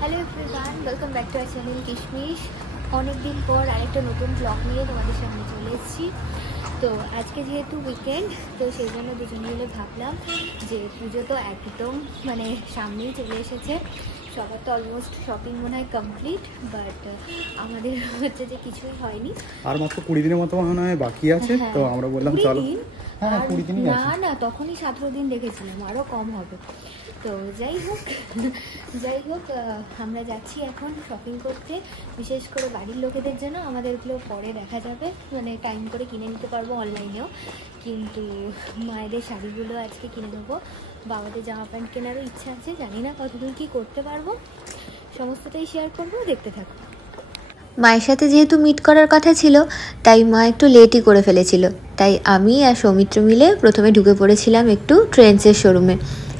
Hello everyone, welcome back to our channel কিশমিশ। অনেকদিন পর আরেকটা নতুন ব্লগ নিয়ে তোমাদের সামনে চলে এসেছি। তো আজকে যেহেতু উইকেন্ড, তো সেই জন্য দুজন মিলে ভাবলাম যে পুজো তো একদম সামনেই চলে এসেছে। সবার তো অলমোস্ট শপিং মনে হয় কমপ্লিট, বাট আমাদের হচ্ছে যে কিছুই হয়নি। আর মাত্র 20 দিনের মতো মনে হয় বাকি আছে। তো আমরা বললাম চলো। হ্যাঁ 20 দিনই আছে। না তখনই 17 দিন দেখেছিলাম, আরও কম হবে। তো যাই হোক আমরা যাচ্ছি এখন শপিং করতে, বিশেষ করে বাড়ির লোকেদের জন্য। আমাদেরগুলো পরে দেখা যাবে, টাইম করে কিনে নিতে পারবো অনলাইনেও, কিন্তু মায়েদের শাড়িগুলো আজকে কিনে নেবো। বাবাদের জামা প্যান্ট কেনারও ইচ্ছা আছে, জানি না কতদূর কী করতে পারবো। সমস্তটাই শেয়ার করবো, দেখতে থাকবো। মায়ের সাথে যেহেতু মিট করার কথা ছিল, তাই মা একটু লেটই করে ফেলেছিল। তাই আমি আর সৌমিত্র মিলে প্রথমে ঢুকে পড়েছিলাম একটু ট্রেন্ডসের শোরুমে,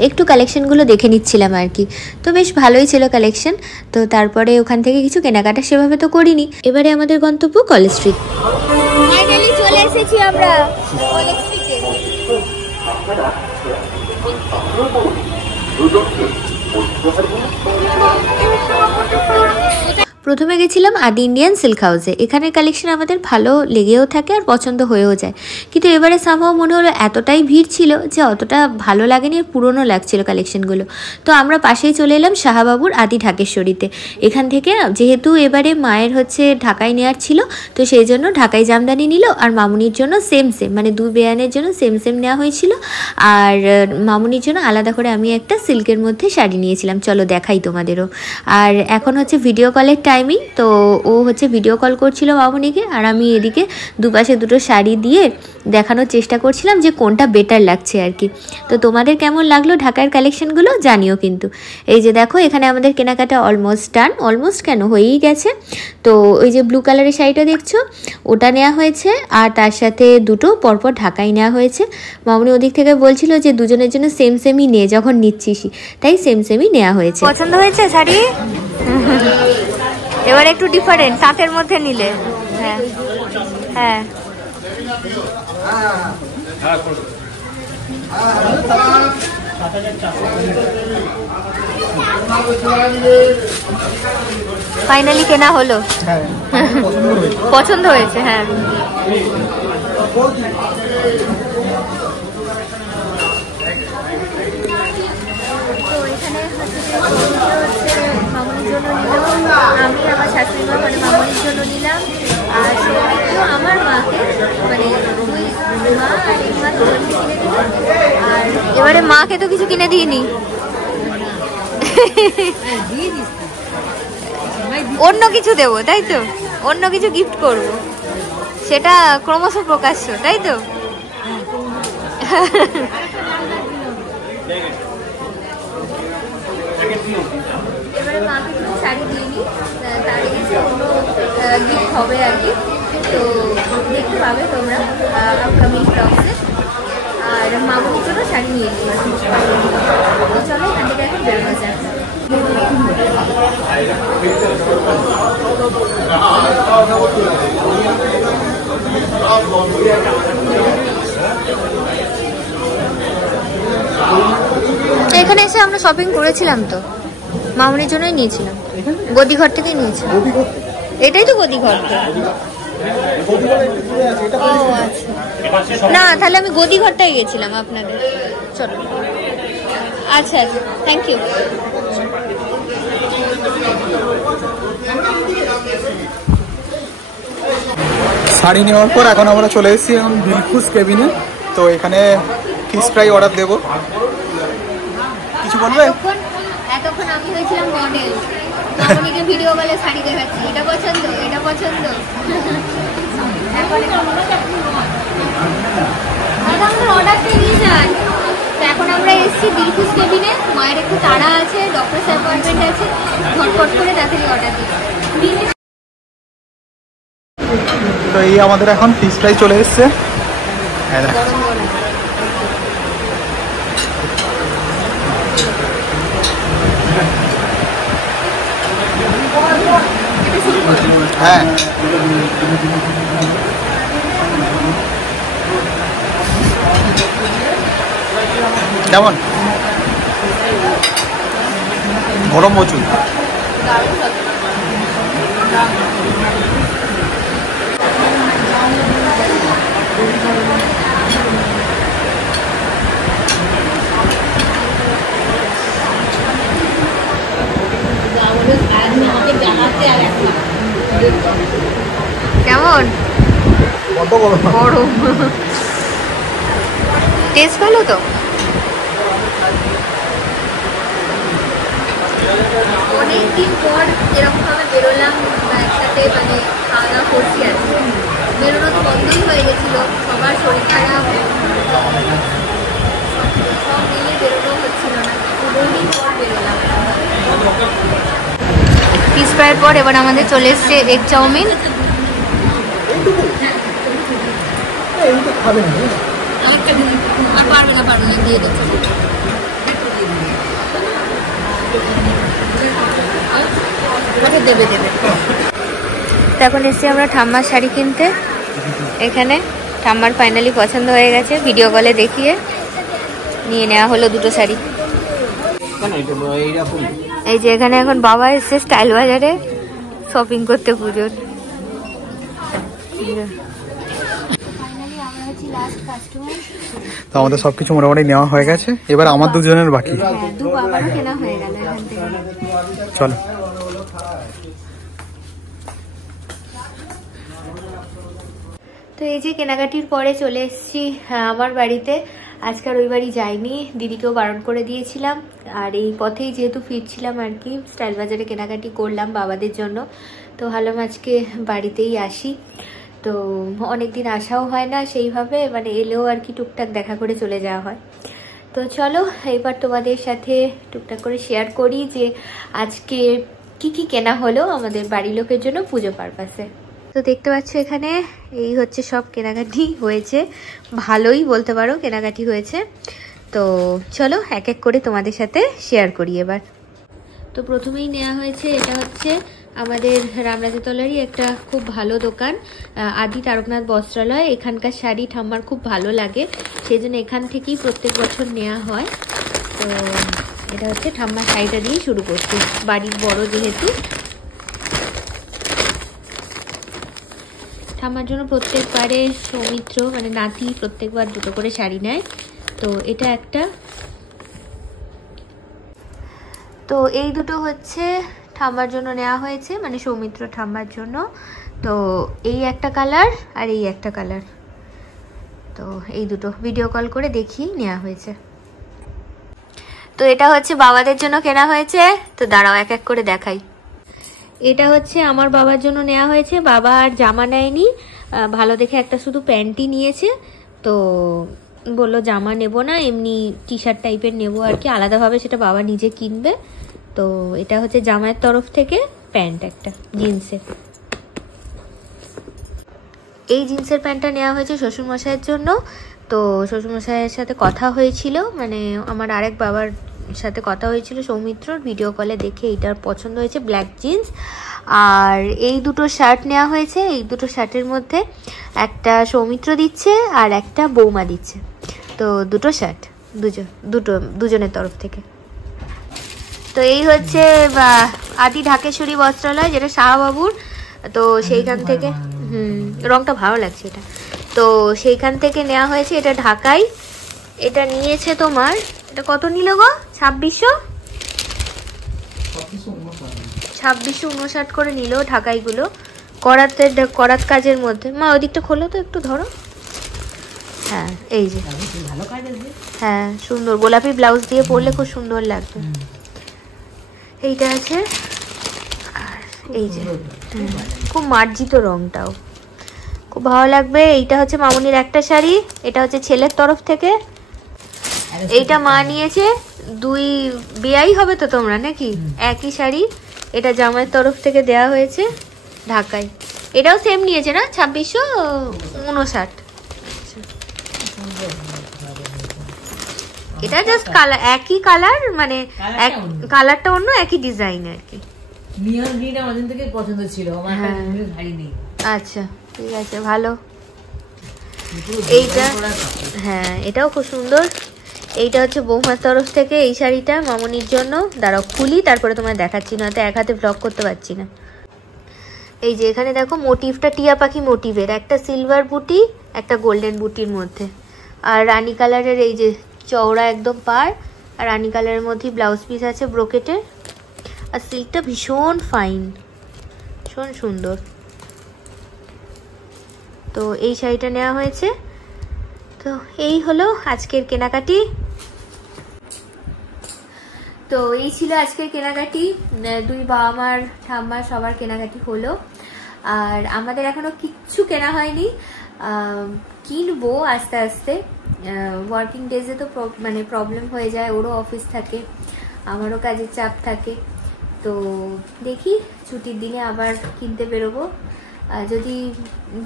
একটু কালেকশনগুলো দেখে নিচ্ছিলাম আর কি। তো বেশ ভালোই ছিল কালেকশন। তো তারপরে ওখান থেকে কিছু কেনাকাটা সেভাবে তো করিনি। এবারে আমাদের গন্তব্য কলেজ স্ট্রিট। ফাইনালি চলে এসেছি আমরা কলেজ স্ট্রিটে। প্রথমে গেছিলাম আদি ইন্ডিয়ান সিল্ক হাউসে। এখানের কালেকশন আমাদের ভালো লেগেও থাকে আর পছন্দ হয়েও যায়, কিন্তু এবারে সামহাও মনে হলো এতটাই ভিড় ছিল যে অতটা ভালো লাগেনি, আর পুরনো লাগছিল কালেকশনগুলো। তো আমরা পাশেই চলে এলাম শাহবাবুর আদি ঢাকেশ্বরীতে। এখান থেকে যেহেতু এবারে মায়ের হচ্ছে ঢাকায় নেওয়ার ছিল, তো সেই জন্য ঢাকাই জামদানি নিল, আর মামুনির জন্য সেম মানে দুই বেয়ানের জন্য সেম নেওয়া হয়েছিল। আর মামুনির জন্য আলাদা করে আমি একটা সিল্কের মধ্যে শাড়ি নিয়েছিলাম। চলো দেখাই তোমাদেরও। আর এখন হচ্ছে ভিডিও কলের টাইমিং, তো ও হচ্ছে ভিডিও কল করছিল মামুনিকে, আর আমি এদিকে দুপাশে দুটো শাড়ি দিয়ে দেখানোর চেষ্টা করছিলাম যে কোনটা বেটার লাগছে আর কি। তো তোমাদের কেমন লাগলো ঢাকার কালেকশনগুলো জানিও কিন্তু। এই যে দেখো, এখানে আমাদের কেনাকাটা অলমোস্ট ডান, অলমোস্ট কেন হয়েই গেছে। তো ওই যে ব্লু কালারের শাড়িটা দেখছো, ওটা নেওয়া হয়েছে, আর তার সাথে দুটো পরপর ঢাকাই নেওয়া হয়েছে। মামুনি ওদিক থেকে বলছিল যে দুজনের জন্য সেমই নে, যখন নিচ্ছিসই, তাই সেমই নেওয়া হয়েছে। পছন্দ হয়েছে শাড়ি? এবার একটু ডিফারেন্ট, তাঁতের মধ্যে নিলে। হ্যাঁ হ্যাঁ, ফাইনালি কেনা হলো। পছন্দ হয়েছে। হ্যাঁ তো এখানে মামুনির জন্য নিলাম, আমি আমার শাশুড়ি মা মামুনির জন্য নিলাম, আর আমার মাকে দুই মা আর এই মা দুজনকে কিনে দিলাম। আর এবারে মাকে তো কিছু কিনে দিইনি, অন্য কিছু দেবো, তাই তো? অন্য কিছু গিফট করব, সেটা ক্রমশ প্রকাশ্য, তাই তো? এবারে মাকে কিছু শাড়ি দিইনি, তার কিছু অন্য গিফট হবে আর কি। তো দেখতে পাবে তোমরা আপকামিং ব্লগসে। আর মামুনির জন্য শাড়ি নিয়ে নিই। তো চলো এখান থেকে এখন বেরোনো যাক। এখানে এসে আমরা শপিং করেছিলাম, তো মামুনির জন্যই নিয়েছিলাম, গদিঘর থেকেই নিয়েছিলাম। এটাই তো গদিঘর। ও আচ্ছা, না তাহলে আমি গদিঘরটাই গেছিলাম আপনাদের। চলো, আচ্ছা আচ্ছা, থ্যাংক ইউ। শাড়ি নেওয়ার পর এখন আমরা চলে এসেছি এখন দিলখুশ কেবিনে। তো এখানে ফিশ ফ্রাই অর্ডার দেবো। কিছু বলবে? এতক্ষণ আমি হয়েছিলাম মডেল, মামুনিকে ভিডিও কলে শাড়ি দেখাচ্ছি, এটা পছন্দ, এটা পছন্দ। আমাদের অর্ডারটা নিয়ে যান। তো এখন আমরা এসেছি দিলখুশ কেবিনে। মায়ের একটু তাড়া আছে, ডক্টরস অ্যাপয়েন্টমেন্ট আছে, ঝটপট করে তাড়াতাড়ি অর্ডার দিই। তো এই আমাদের এখন ফিশ ফ্রাই চলে এসছে। হ্যাঁ কেমন? গরম প্রচুর। কেমন গরম টেস্ট ভালো তো? অনেকদিন পর এরকম ভাবে বেরোলাম একসাথে, মানে খাওয়া দাওয়া করছি আর কি। বেরোনো তো বন্ধই হয়ে গেছিল, সবার শরীর খারাপ, সব মিলিয়ে বেরোনো হচ্ছিল না। অনেকদিন পর বেরোলাম। ফিশ ফ্রাইয়ের পর এবার আমাদের চলে এসছে এগ চাউমিন। পারবে না দিয়ে দেবো। দেবে এখন এসছি আমরা ঠাম্মার শাড়ি কিনতে। এখানে ঠাম্মার ফাইনালি পছন্দ হয়ে গেছে, ভিডিও কলে দেখিয়ে নিয়ে নেওয়া হলো দুটো শাড়ি। এই যে এখানে এখন বাবা এসছে স্টাইল বাজারে শপিং করতে পুজোর। তো আমাদের সবকিছু মোটামুটি নেওয়া হয়ে গেছে, এবার আমার দুজনের বাকি। চলো তো এই যে কেনাকাটির পরে চলে এসেছি আমার বাড়িতে। আজকাল ওই বাড়ি যাইনি, দিদিকেও বারণ করে দিয়েছিলাম। আর এই পথেই যেহেতু ফিরছিলাম আর কি, স্টাইল বাজারে কেনাকাটি করলাম বাবাদের জন্য। তো ভাবলাম আজকে বাড়িতেই আসি। তো অনেকদিন আসাও হয় না সেইভাবে, মানে এলেও আর কি টুকটাক দেখা করে চলে যাওয়া হয়। তো চলো এবার তোমাদের সাথে টুকটাক করে শেয়ার করি যে আজকে কি কি কেনা হলো আমাদের বাড়ির লোকের জন্য পুজো পারপাসে। তো দেখতে পাচ্ছ এখানে এই হচ্ছে সব কেনাকাটি হয়েছে, ভালোই বলতে পারো কেনাকাটি হয়েছে। তো চলো এক এক করে তোমাদের সাথে শেয়ার করি এবার। তো প্রথমেই নেওয়া হয়েছে, এটা হচ্ছে আমাদের রামরাজাতলারই একটা খুব ভালো দোকান, আদি তারকনাথ বস্ত্রালয়। এখানকার শাড়ি ঠাম্মার খুব ভালো লাগে, সেই জন্য এখান থেকেই প্রত্যেক বছর নেওয়া হয়। তো এটা হচ্ছে ঠাম্মার শাড়িটা দিয়ে শুরু করছি, বাড়ির বড় যেহেতু। ঠাম্মার জন্য প্রত্যেকবারে সৌমিত্র মানে নাতি প্রত্যেকবার দুটো করে শাড়ি নেয়। তো এটা একটা। তো এই দুটো হচ্ছে ঠাম্মার জন্য নেওয়া হয়েছে, মানে সৌমিত্র ঠাম্মার জন্য। তো এই একটা কালার আর এই একটা কালার। তো এই দুটো ভিডিও কল করে দেখি নেওয়া হয়েছে। তো এটা হচ্ছে বাবাদের জন্য কেনা হয়েছে। তো দাঁড়াও এক এক করে দেখাই। এটা হচ্ছে আমার বাবার জন্য নেওয়া হয়েছে, বাবা আর জামা নেয়নি, ভালো দেখে একটা শুধু প্যান্টই নিয়েছে। তো বললো জামা নেব না, এমনি টি শার্ট টাইপের নেবো আর কি, আলাদাভাবে সেটা বাবা নিজে কিনবে। তো এটা হচ্ছে জামাইয়ের তরফ থেকে প্যান্ট একটা জিন্সের। এই জিন্সের প্যান্টটা নেওয়া হয়েছে শ্বশুরমশাইয়ের জন্য। তো শ্বশুরমশাইয়ের সাথে কথা হয়েছিল, মানে আমার আরেক বাবার সাথে কথা হয়েছিল সৌমিত্রর, ভিডিও কলে দেখে এইটার পছন্দ হয়েছে, ব্ল্যাক জিন্স। আর এই দুটো শার্ট নেওয়া হয়েছে, এই দুটো শার্টের মধ্যে একটা সৌমিত্র দিচ্ছে আর একটা বৌমা দিচ্ছে। তো দুটো শার্ট দুজনের তরফ থেকে। তো এই হচ্ছে আদি ঢাকেশ্বরী বস্ত্রালয়, যেটা শাহবাবুর। তো সেইখান থেকে রংটা ভালো লাগছে এটা। তো সেইখান থেকে নেওয়া হয়েছে, এটা ঢাকাই। এটা নিয়েছে তোমার, এটা কত নিল গো? 2659 করে নিল ঢাকাইগুলো, করাত কাজের মধ্যে। মা ওদিকটা খোলো তো একটু, ধরো। হ্যাঁ এই যে হ্যাঁ সুন্দর গোলাপি ব্লাউজ দিয়ে পরলে খুব সুন্দর লাগবে। এইটা আছে, আর এই যে খুব মার্জিত, রংটাও খুব ভালো লাগবে। এইটা হচ্ছে মামুনির একটা শাড়ি, এটা হচ্ছে ছেলের তরফ থেকে। এইটা মা নিয়েছে, দুই বিয়াই হবে তো তোমরা নাকি, একই শাড়ি। এটা জামাইয়ের তরফ থেকে দেয়া হয়েছে ঢাকায়। এটাও সেম নিয়েছে না, 2659। এটা জাস্ট কালার, একই কালার, মানে কালারটা অন্য, একই ডিজাইন আর কি। আচ্ছা ঠিক আছে, ভালো। এইটা হ্যাঁ এটাও খুব সুন্দর। এইটা হচ্ছে বৌমার তরফ থেকে এই শাড়িটা মামনির জন্য। দাঁড়াও খুলি, তারপরে তোমায় দেখাচ্ছি, না তো এক হাতে ব্লগ করতে পারছি না। এই যে এখানে দেখো মোটিভটা টিয়া পাখি মোটিভের, একটা সিলভার বুটি একটা গোল্ডেন বুটির মধ্যে, আর রানী কালারের এই যে চওড়া একদম পাড়, আর রানী কালারের মধ্যে ব্লাউজ পিস আছে ব্রোকেটের। আর সিল্কটা ভীষণ ফাইন, ভীষণ সুন্দর। তো এই শাড়িটা নেওয়া হয়েছে। তো এই হলো আজকের কেনাকাটি। তো এই ছিল আজকের কেনাকাটি। দুই বাবা মার ঠাম্মার সবার কেনাকাটি হলো, আর আমাদের এখনো কিচ্ছু কেনা হয়নি, কিনবো আস্তে আস্তে। ওয়ার্কিং ডেজে তো মানে প্রবলেম হয়ে যায়, ওরও অফিস থাকে, আমারও কাজের চাপ থাকে। তো দেখি ছুটির দিনে আবার কিনতে বেরোবো। যদি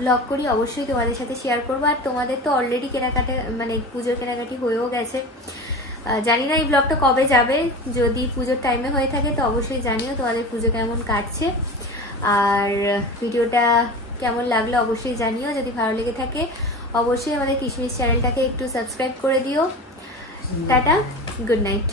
ব্লগ করি অবশ্যই তোমাদের সাথে শেয়ার করবো। আর তোমাদের তো অলরেডি কেনাকাটা মানে পুজোর কেনাকাটি হয়েও গেছে। জানি না এই ব্লগটা কবে যাবে, যদি পুজোর টাইমে হয়ে থাকে তো অবশ্যই জানিও তোমাদের পুজো কেমন কাটছে, আর ভিডিওটা কেমন লাগলো অবশ্যই জানিও। যদি ভালো লেগে থাকে অবশ্যই আমাদের কিশমিশ চ্যানেলটাকে একটু সাবস্ক্রাইব করে দিও। Tata, good night.